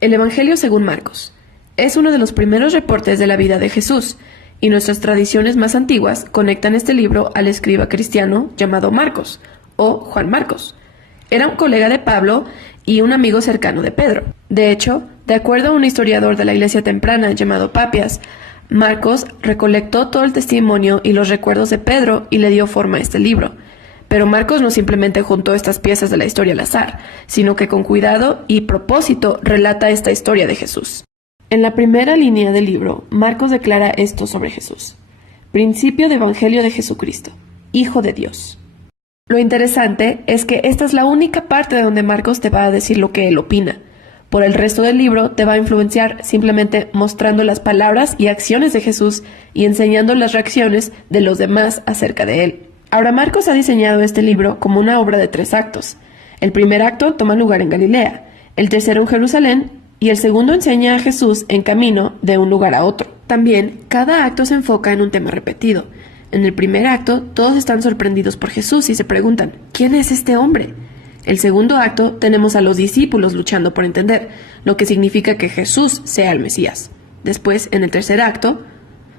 El Evangelio según Marcos es uno de los primeros reportes de la vida de Jesús, y nuestras tradiciones más antiguas conectan este libro al escriba cristiano llamado Marcos, o Juan Marcos. Era un colega de Pablo y un amigo cercano de Pedro. De hecho, de acuerdo a un historiador de la iglesia temprana llamado Papias, Marcos recolectó todo el testimonio y los recuerdos de Pedro y le dio forma a este libro. Pero Marcos no simplemente juntó estas piezas de la historia al azar, sino que con cuidado y propósito relata esta historia de Jesús. En la primera línea del libro, Marcos declara esto sobre Jesús: principio de Evangelio de Jesucristo, Hijo de Dios. Lo interesante es que esta es la única parte de donde Marcos te va a decir lo que él opina. Por el resto del libro te va a influenciar simplemente mostrando las palabras y acciones de Jesús y enseñando las reacciones de los demás acerca de él. Ahora, Marcos ha diseñado este libro como una obra de 3 actos. El primer acto toma lugar en Galilea, el tercero en Jerusalén y el segundo enseña a Jesús en camino de un lugar a otro. También, cada acto se enfoca en un tema repetido. En el primer acto, todos están sorprendidos por Jesús y se preguntan, ¿quién es este hombre? El segundo acto, tenemos a los discípulos luchando por entender, lo que significa que Jesús sea el Mesías. Después, en el tercer acto,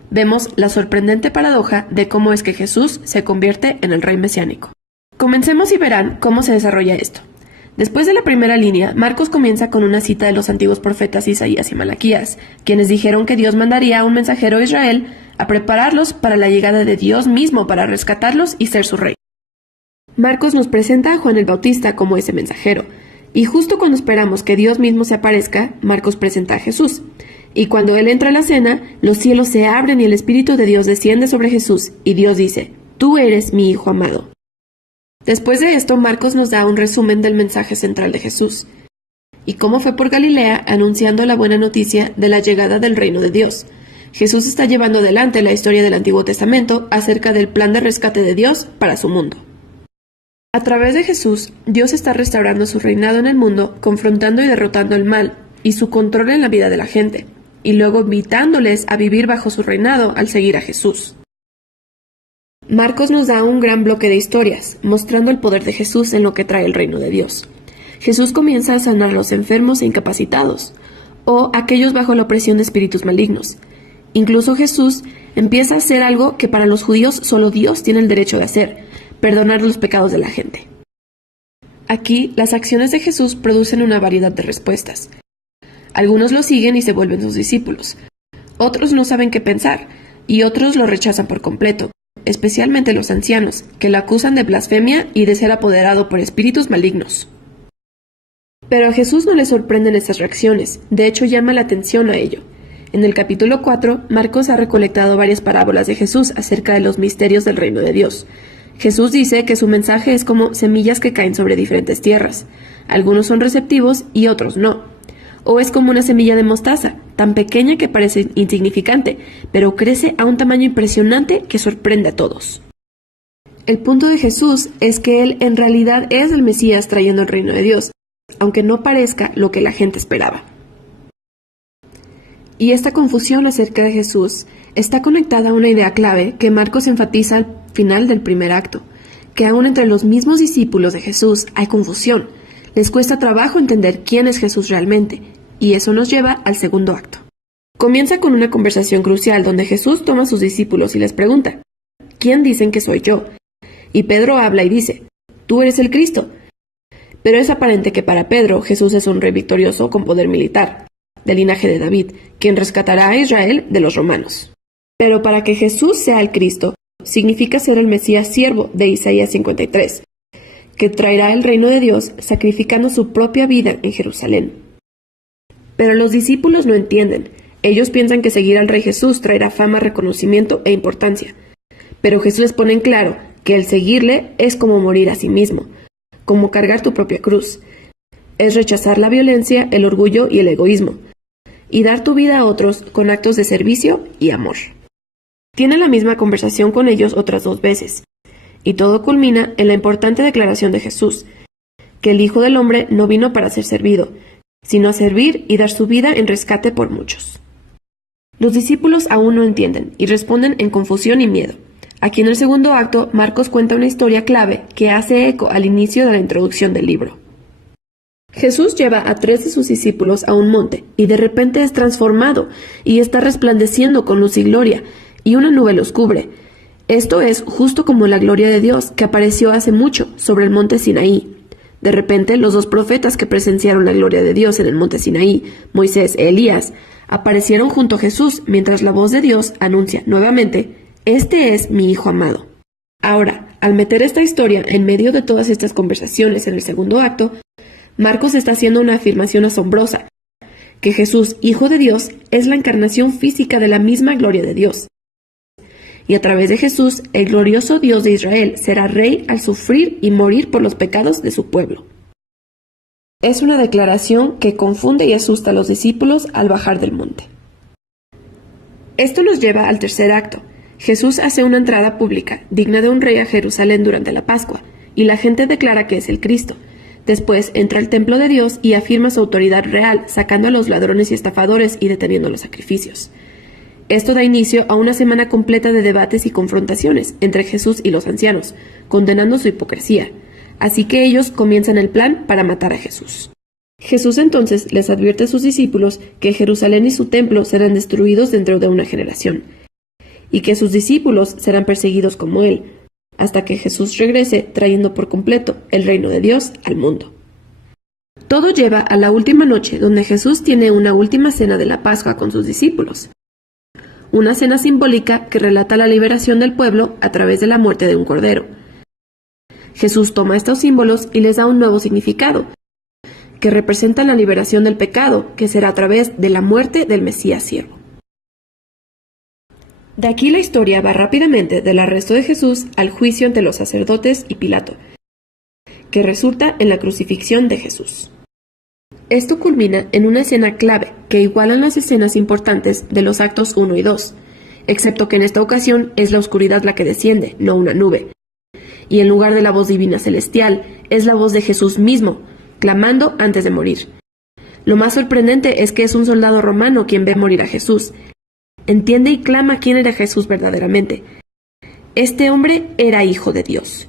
vemos la sorprendente paradoja de cómo es que Jesús se convierte en el rey mesiánico. Comencemos y verán cómo se desarrolla esto. Después de la primera línea, Marcos comienza con una cita de los antiguos profetas Isaías y Malaquías, quienes dijeron que Dios mandaría a un mensajero a Israel a prepararlos para la llegada de Dios mismo para rescatarlos y ser su rey. Marcos nos presenta a Juan el Bautista como ese mensajero, y justo cuando esperamos que Dios mismo se aparezca, Marcos presenta a Jesús. Y cuando él entra a la cena, los cielos se abren y el Espíritu de Dios desciende sobre Jesús, y Dios dice, «Tú eres mi Hijo amado». Después de esto, Marcos nos da un resumen del mensaje central de Jesús, y cómo fue por Galilea anunciando la buena noticia de la llegada del reino de Dios. Jesús está llevando adelante la historia del Antiguo Testamento acerca del plan de rescate de Dios para su mundo. A través de Jesús, Dios está restaurando su reinado en el mundo, confrontando y derrotando el mal y su control en la vida de la gente, y luego invitándoles a vivir bajo su reinado al seguir a Jesús. Marcos nos da un gran bloque de historias, mostrando el poder de Jesús en lo que trae el reino de Dios. Jesús comienza a sanar a los enfermos e incapacitados, o aquellos bajo la opresión de espíritus malignos. Incluso Jesús empieza a hacer algo que para los judíos solo Dios tiene el derecho de hacer: perdonar los pecados de la gente. Aquí, las acciones de Jesús producen una variedad de respuestas. Algunos lo siguen y se vuelven sus discípulos. Otros no saben qué pensar, y otros lo rechazan por completo, especialmente los ancianos, que lo acusan de blasfemia y de ser apoderado por espíritus malignos. Pero a Jesús no le sorprenden estas reacciones, de hecho llama la atención a ello. En el capítulo 4, Marcos ha recolectado varias parábolas de Jesús acerca de los misterios del reino de Dios. Jesús dice que su mensaje es como semillas que caen sobre diferentes tierras. Algunos son receptivos y otros no. O es como una semilla de mostaza, tan pequeña que parece insignificante, pero crece a un tamaño impresionante que sorprende a todos. El punto de Jesús es que Él en realidad es el Mesías trayendo el reino de Dios, aunque no parezca lo que la gente esperaba. Y esta confusión acerca de Jesús está conectada a una idea clave que Marcos enfatiza al final del primer acto, que aún entre los mismos discípulos de Jesús hay confusión. Les cuesta trabajo entender quién es Jesús realmente, y eso nos lleva al segundo acto. Comienza con una conversación crucial donde Jesús toma a sus discípulos y les pregunta, ¿quién dicen que soy yo? Y Pedro habla y dice, tú eres el Cristo. Pero es aparente que para Pedro Jesús es un rey victorioso con poder militar, del linaje de David, quien rescatará a Israel de los romanos. Pero para que Jesús sea el Cristo, significa ser el Mesías siervo de Isaías 53, que traerá el reino de Dios sacrificando su propia vida en Jerusalén. Pero los discípulos no entienden. Ellos piensan que seguir al Rey Jesús traerá fama, reconocimiento e importancia. Pero Jesús pone en claro que el seguirle es como morir a sí mismo, como cargar tu propia cruz. Es rechazar la violencia, el orgullo y el egoísmo, y dar tu vida a otros con actos de servicio y amor. Tiene la misma conversación con ellos otras 2 veces. Y todo culmina en la importante declaración de Jesús, que el Hijo del Hombre no vino para ser servido, sino a servir y dar su vida en rescate por muchos. Los discípulos aún no entienden y responden en confusión y miedo. Aquí en el segundo acto, Marcos cuenta una historia clave que hace eco al inicio de la introducción del libro. Jesús lleva a 3 de sus discípulos a un monte, y de repente es transformado, y está resplandeciendo con luz y gloria, y una nube los cubre. Esto es justo como la gloria de Dios que apareció hace mucho sobre el monte Sinaí. De repente, los 2 profetas que presenciaron la gloria de Dios en el monte Sinaí, Moisés e Elías, aparecieron junto a Jesús mientras la voz de Dios anuncia nuevamente: «Este es mi Hijo amado». Ahora, al meter esta historia en medio de todas estas conversaciones en el segundo acto, Marcos está haciendo una afirmación asombrosa, que Jesús, Hijo de Dios, es la encarnación física de la misma gloria de Dios. Y a través de Jesús, el glorioso Dios de Israel será rey al sufrir y morir por los pecados de su pueblo. Es una declaración que confunde y asusta a los discípulos al bajar del monte. Esto nos lleva al tercer acto. Jesús hace una entrada pública, digna de un rey, a Jerusalén durante la Pascua, y la gente declara que es el Cristo. Después entra al templo de Dios y afirma su autoridad real, sacando a los ladrones y estafadores y deteniendo los sacrificios. Esto da inicio a una semana completa de debates y confrontaciones entre Jesús y los ancianos, condenando su hipocresía. Así que ellos comienzan el plan para matar a Jesús. Jesús entonces les advierte a sus discípulos que Jerusalén y su templo serán destruidos dentro de una generación, y que sus discípulos serán perseguidos como él, hasta que Jesús regrese trayendo por completo el reino de Dios al mundo. Todo lleva a la última noche, donde Jesús tiene una última cena de la Pascua con sus discípulos. Una cena simbólica que relata la liberación del pueblo a través de la muerte de un cordero. Jesús toma estos símbolos y les da un nuevo significado, que representa la liberación del pecado, que será a través de la muerte del Mesías siervo. De aquí la historia va rápidamente del arresto de Jesús al juicio ante los sacerdotes y Pilato, que resulta en la crucifixión de Jesús. Esto culmina en una escena clave que igualan las escenas importantes de los actos 1 y 2, excepto que en esta ocasión es la oscuridad la que desciende, no una nube. Y en lugar de la voz divina celestial, es la voz de Jesús mismo, clamando antes de morir. Lo más sorprendente es que es un soldado romano quien ve morir a Jesús. Entiende y clama quién era Jesús verdaderamente. Este hombre era Hijo de Dios.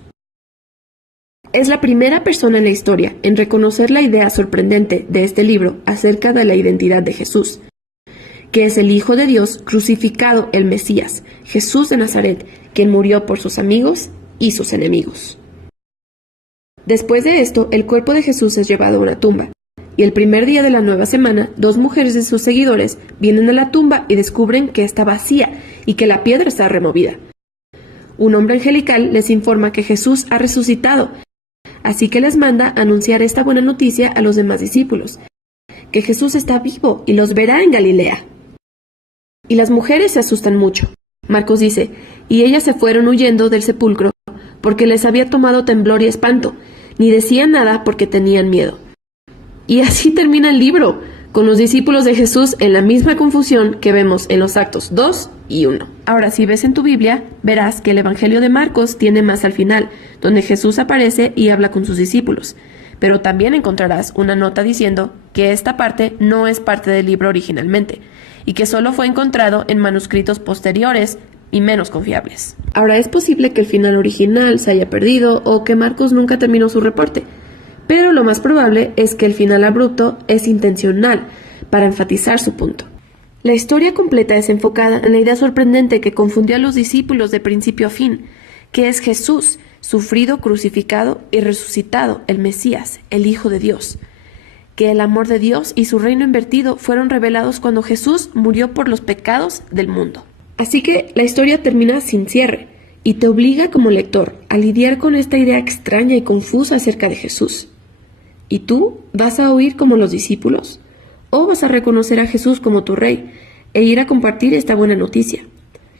Es la primera persona en la historia en reconocer la idea sorprendente de este libro acerca de la identidad de Jesús, que es el Hijo de Dios crucificado, el Mesías, Jesús de Nazaret, quien murió por sus amigos y sus enemigos. Después de esto, el cuerpo de Jesús es llevado a una tumba, y el primer día de la nueva semana, 2 mujeres de sus seguidores vienen a la tumba y descubren que está vacía y que la piedra está removida. Un hombre angelical les informa que Jesús ha resucitado, así que les manda anunciar esta buena noticia a los demás discípulos, que Jesús está vivo y los verá en Galilea. Y las mujeres se asustan mucho. Marcos dice: «Y ellas se fueron huyendo del sepulcro, porque les había tomado temblor y espanto, ni decían nada porque tenían miedo». Y así termina el libro, con los discípulos de Jesús en la misma confusión que vemos en los actos 2 y 1. Ahora, si ves en tu Biblia, verás que el Evangelio de Marcos tiene más al final, donde Jesús aparece y habla con sus discípulos. Pero también encontrarás una nota diciendo que esta parte no es parte del libro originalmente, y que solo fue encontrado en manuscritos posteriores y menos confiables. Ahora, es posible que el final original se haya perdido o que Marcos nunca terminó su reporte, pero lo más probable es que el final abrupto es intencional para enfatizar su punto. La historia completa es enfocada en la idea sorprendente que confundió a los discípulos de principio a fin, que es Jesús, sufrido, crucificado y resucitado, el Mesías, el Hijo de Dios. Que el amor de Dios y su reino invertido fueron revelados cuando Jesús murió por los pecados del mundo. Así que la historia termina sin cierre y te obliga como lector a lidiar con esta idea extraña y confusa acerca de Jesús. ¿Y tú vas a huir como los discípulos? ¿O vas a reconocer a Jesús como tu rey e ir a compartir esta buena noticia?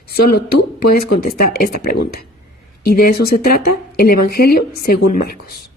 Solo tú puedes contestar esta pregunta. Y de eso se trata el Evangelio según Marcos.